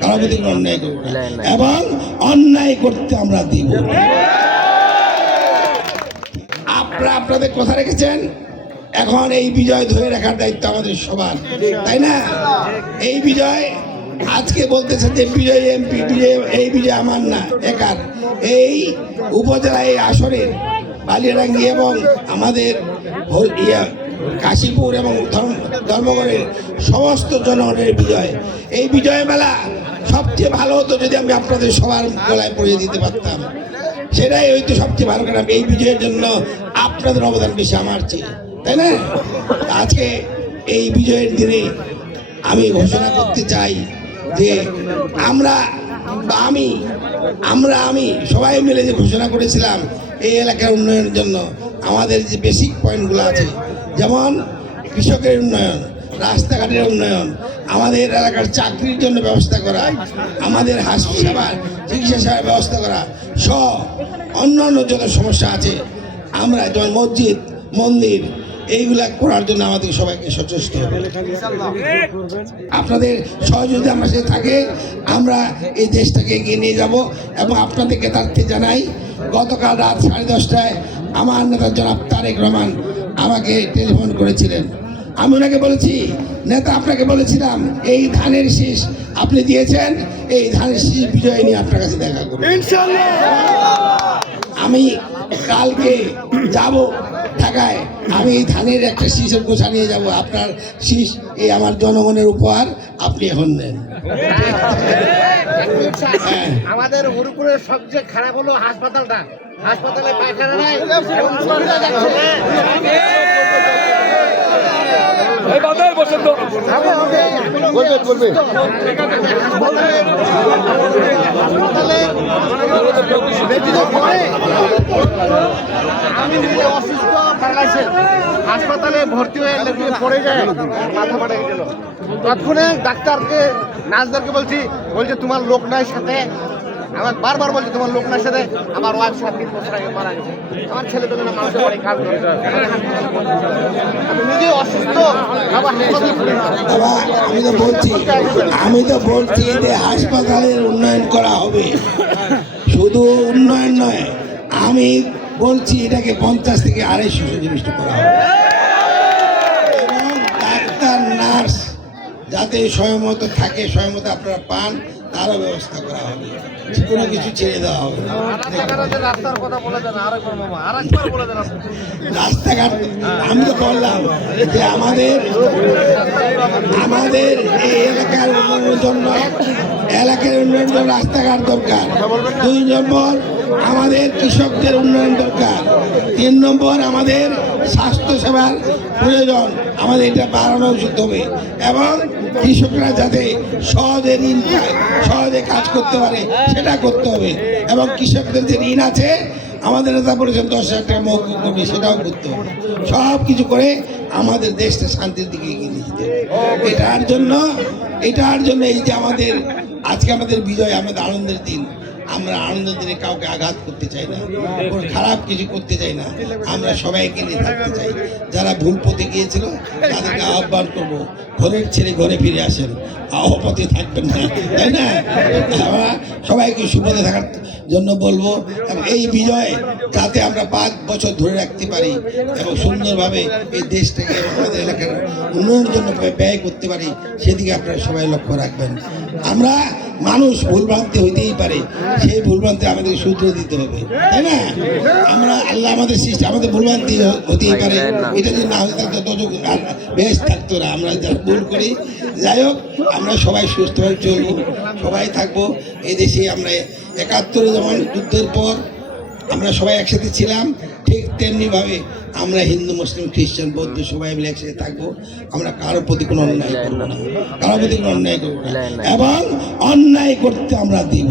কারোর প্রতি কোনো অন্যায় করবো না, এবং অন্যায় করতে আমরা দিব। আপনারা আপনাদের কথা রেখেছেন, এখন এই বিজয় ধরে রাখার দায়িত্ব আমাদের সবার, তাই না? এই বিজয় আজকে বলতেছে যে বিজয় এমপি বিজয়, এই বিজয় আমার না একার। এই উপজেলা এই আসনের বালিয়াডাঙ্গি এবং আমাদের কাশীপুর এবং ধর্মগড়ের সমস্ত জনগণের বিজয়। এই বিজয় মেলা সবচেয়ে ভালো হতো যদি আমি আপনাদের সবার গলায় পরিয়ে দিতে পারতাম, সেটাই হয়তো সবচেয়ে ভালো। কারণ এই বিজয়ের জন্য আপনাদের অবদান বেশি আমার চেয়ে, তাই না? আজকে এই বিজয়ের দিনে আমি ঘোষণা করতে চাই যে আমি সবাই মিলে যে ঘোষণা করেছিলাম এই এলাকার উন্নয়নের জন্য আমাদের যে বেসিক পয়েন্টগুলো আছে, যেমন কৃষকের উন্নয়ন, রাস্তাঘাটের উন্নয়ন, আমাদের এলাকার চাকরির জন্য ব্যবস্থা করা, আমাদের হাসপাতাল চিকিৎসা সেবার ব্যবস্থা করা সহ অন্যান্য যত সমস্যা আছে, আমরা যেমন মসজিদ মন্দির এইগুলা করার জন্য আমাদের সবাইকে সচেষ্ট হবে। আপনাদের সহযোগিতা আমার সাথে থাকে, আমরা এই দেশটাকে এগিয়ে নিয়ে যাব। এবং আপনাদেরকে তার্থে জানাই, গতকাল রাত 10:30টায় আমার নেতা জনাব তারেক রহমান আমাকে টেলিফোন করেছিলেন। আমি ওনাকে বলেছি, নেতা আপনাকে বলেছিলাম এই ধানের শীষ আপনি দিয়েছেন, এই ধানের শীষ বিজয় নিয়ে আপনার কাছে দেখা করব ইনশাআল্লাহ। আমি কালকে যাব ঢাকায়, আমি এই ধানের একটা শীষের গোছা নিয়ে যাব। আপনার শীষ এই আমার জনগণের উপহার, আপনি এখন নেন। আমাদের হরিপুরের সবচেয়ে খারাপ হলো হাসপাতালটা, হাসপাতালে পায়খানা নাই। আমি নিজে অসুস্থ, প্যারালাইসিস, হাসপাতালে ভর্তি হয়ে পড়ে যায়, মাথা ফাটে গেছিল। তৎক্ষণে ডাক্তারকে নার্সদেরকে বলছে তোমার লোক নাই সাথে। আমার বারবার বলছে তোমার লোক নাই সাথে। আমার ওয়াইফ 7 দিন বছর আগে মারা গেছে। আমার ছেলে পেলে না মানুষের বাড়ি কাজ করে, আমি নিজে অসুস্থ। আমি তো বলছি যে হাসপাতালের উন্নয়ন করা হবে, শুধু উন্নয়ন নয়, আমি বলছি এটাকে 50 থেকে 250 করা হবে। এবং ডাক্তার নার্স যাতে সময়মত থাকে, সময়মতো আপনারা পান, তারও ব্যবস্থা করা হবে। কোনো কিছু ছেড়ে দেওয়া হবে না। রাস্তাঘাট আমি তো বললাম যে আমাদের এই এলাকার উন্নয়নের জন্য রাস্তাঘাট দরকার। 2 নম্বর আমাদের কৃষকদের উন্নয়ন দরকার। 3 নম্বর আমাদের স্বাস্থ্যসেবার প্রয়োজন, আমাদের এটা বাড়ানো উচিত হবে। এবং কৃষকরা যাতে সহজে ঋণ পায়, সহজে কাজ করতে পারে, সেটা করতে হবে। এবং কৃষকদের যে ঋণ আছে, আমাদের নেতা বলেছেন 10,000 টাকা মৌকুব করবে, সেটাও করতে হবে। সব কিছু করে আমাদের দেশটা শান্তির দিকে এগিয়ে নিয়ে যেতে হবে। এটার জন্য এই যে আজকে আমাদের বিজয়, আমাদের আনন্দের দিন। আমরা আনন্দের দিনে কাউকে আঘাত করতে চাই না, কোনো খারাপ কিছু করতে চাই না। আমরা সবাইকে নিয়ে থাকতে চাই। যারা ভুল পথে গিয়েছিল তাদেরকে আহ্বান করবো, ঘরের ছেলে ঘরে ফিরে আসেন, অপথে থাকবেন না, তাই না? আমরা সবাইকে সুপথে থাকার জন্য বলবো। এবং এই বিজয় যাতে আমরা 5 বছর ধরে রাখতে পারি এবং সুন্দরভাবে এই দেশটাকে এবং আমাদের এলাকার উন্নয়নের জন্য ব্যয় করতে পারি, সেদিকে আপনারা সবাই লক্ষ্য রাখবেন। আমরা মানুষ ভুলভ্রান্তি হইতেই পারে, সেই ভুলভ্রান্তি আমাদের সূত্র দিতে হবে, তাই না? আমরা আল্লাহ আমাদের সৃষ্টি, আমাদের ভুলভ্রান্তি হতেই পারে, এটা যদি না হতে থাকতো তত বেশ থাকতো না। আমরা যারা ভুল করি, যাই হোক, আমরা সবাই সুস্থভাবে চলবো, সবাই থাকবো এই দেশে। আমরা 71 যেমন যুদ্ধের পর আমরা সবাই একসাথে ছিলাম, ঠিক তেমনিভাবে আমরা হিন্দু মুসলিম খ্রিস্টান বৌদ্ধ সবাই মিলে একসাথে থাকবো। আমরা কারোর প্রতি কোনো অন্যায় করবো না, এবং অন্যায় করতে আমরা দিব।